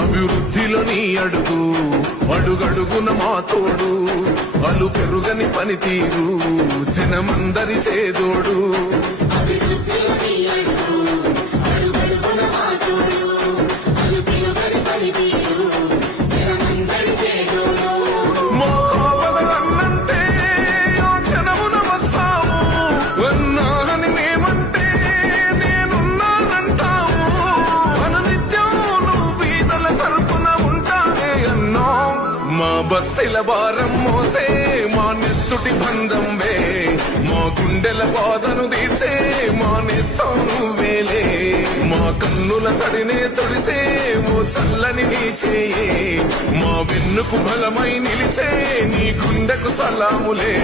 అభివృద్ధిలో నీ అడుగు అడుగడుగున మా తోడు అలు పెరుగని పనితీరు జనమందరి చేదోడు మా కావలన్నంటే ఆ జనమున వస్తాము వన్నానని మేమంటే నేనున్నానంటావు అనునిత్యం నువ్వు బీదల తరపున ఉంటానే అన్నా మా బస్తీల భారం మోసే మా నెత్తుటి బంధంవే మా గుండెల బాధను తీర్చే మా నేస్తం నువ్వేలే మా కన్నుల తడినే తొడిసే ఓ చల్లని నీ చేయి మా వెన్నుకు బలమై నిలిచే నీ గుండెకు సలాములే